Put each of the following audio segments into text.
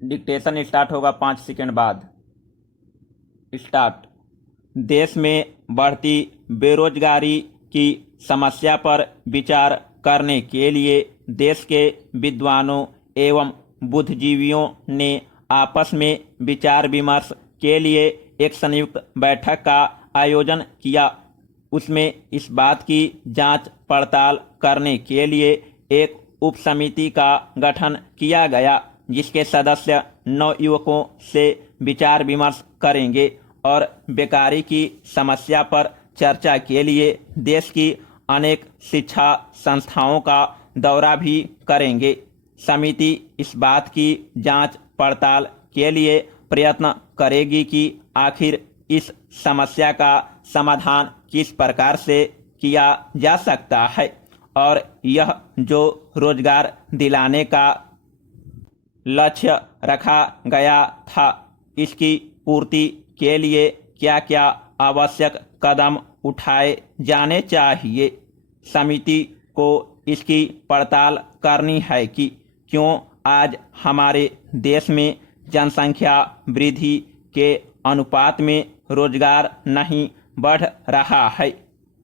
Dictation start होगा 5 second बाद। Start. देश में बढ़ती बेरोजगारी की समस्या पर विचार करने के लिए देश के विद्वानों एवं बुद्धिजीवियों ने आपस में विचार विमर्श के लिए एक संयुक्त बैठक का आयोजन किया। उसमें इस बात की जांच पड़ताल करने के लिए एक उप समिति का गठन किया गया, जिसके सदस्य नवयुवकों से विचार विमर्श करेंगे और बेकारी की समस्या पर चर्चा के लिए देश की अनेक शिक्षा संस्थाओं का दौरा भी करेंगे। समिति इस बात की जांच पड़ताल के लिए प्रयत्न करेगी कि आखिर इस समस्या का समाधान किस प्रकार से किया जा सकता है और यह जो रोजगार दिलाने का लक्ष्य रखा गया था, इसकी पूर्ति के लिए क्या क्या आवश्यक कदम उठाए जाने चाहिए। समिति को इसकी पड़ताल करनी है कि क्यों आज हमारे देश में जनसंख्या वृद्धि के अनुपात में रोजगार नहीं बढ़ रहा है।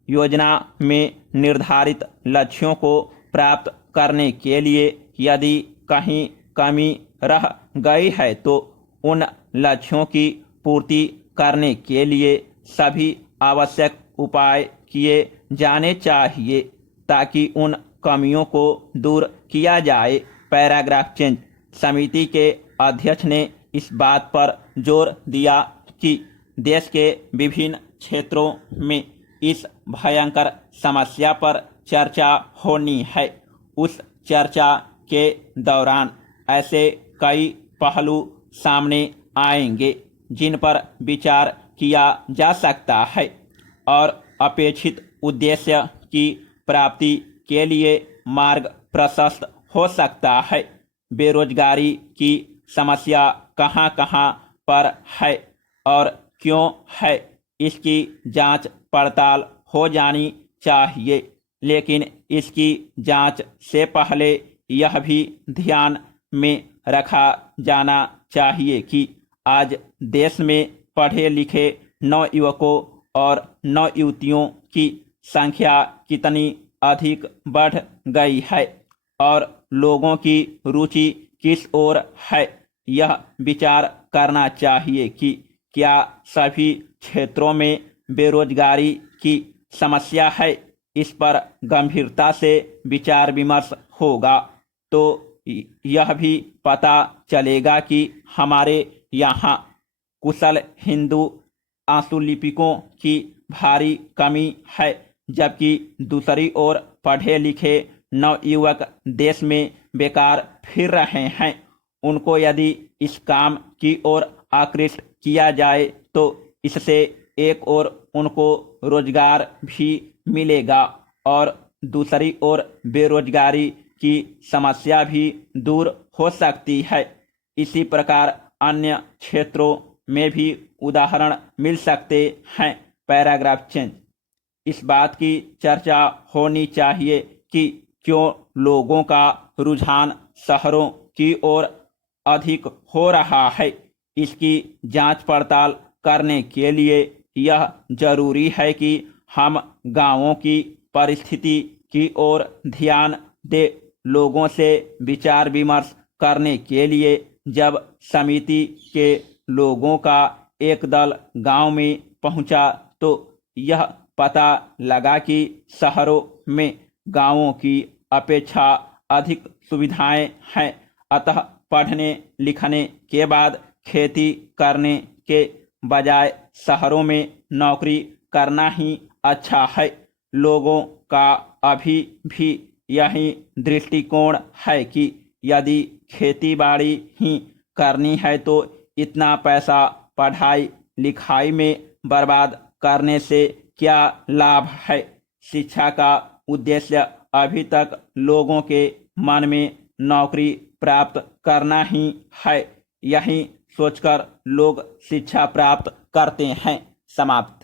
योजना में निर्धारित लक्ष्यों को प्राप्त करने के लिए यदि कहीं कमी रह गई है तो उन लक्ष्यों की पूर्ति करने के लिए सभी आवश्यक उपाय किए जाने चाहिए ताकि उन कमियों को दूर किया जाए। Paragraph change. समिति के अध्यक्ष ने इस बात पर जोर दिया कि देश के विभिन्न क्षेत्रों में इस भयंकर समस्या पर चर्चा होनी है। उस चर्चा के दौरान ऐसे कई पहलू सामने आएंगे जिन पर विचार किया जा सकता है और अपेक्षित उद्देश्य की प्राप्ति के लिए मार्ग प्रशस्त हो सकता है। बेरोजगारी की समस्या कहाँ कहाँ पर है और क्यों है, इसकी जांच पड़ताल हो जानी चाहिए, लेकिन इसकी जांच से पहले यह भी ध्यान में रखा जाना चाहिए कि आज देश में पढ़े लिखे नवयुवकों और नवयुवतियों की संख्या कितनी अधिक बढ़ गई है और लोगों की रुचि किस ओर है। यह विचार करना चाहिए कि क्या सभी क्षेत्रों में बेरोजगारी की समस्या है। इस पर गंभीरता से विचार विमर्श होगा तो यह भी पता चलेगा कि हमारे यहाँ कुशल हिंदू आंसुलिपिकों की भारी कमी है, जबकि दूसरी ओर पढ़े लिखे नवयुवक देश में बेकार फिर रहे हैं। उनको यदि इस काम की ओर आकृष्ट किया जाए तो इससे एक ओर उनको रोजगार भी मिलेगा और दूसरी ओर बेरोजगारी की समस्या भी दूर हो सकती है। इसी प्रकार अन्य क्षेत्रों में भी उदाहरण मिल सकते हैं। Paragraph change. इस बात की चर्चा होनी चाहिए कि क्यों लोगों का रुझान शहरों की ओर अधिक हो रहा है। इसकी जांच पड़ताल करने के लिए यह जरूरी है कि हम गांवों की परिस्थिति की ओर ध्यान दें। लोगों से विचार विमर्श करने के लिए जब समिति के लोगों का एक दल गांव में पहुंचा तो यह पता लगा कि शहरों में गांवों की अपेक्षा अधिक सुविधाएं हैं, अतः पढ़ने लिखने के बाद खेती करने के बजाय शहरों में नौकरी करना ही अच्छा है। लोगों का अभी भी यही दृष्टिकोण है कि यदि खेती बाड़ी ही करनी है तो इतना पैसा पढ़ाई लिखाई में बर्बाद करने से क्या लाभ है। शिक्षा का उद्देश्य अभी तक लोगों के मन में नौकरी प्राप्त करना ही है। यही सोचकर लोग शिक्षा प्राप्त करते हैं। समाप्त।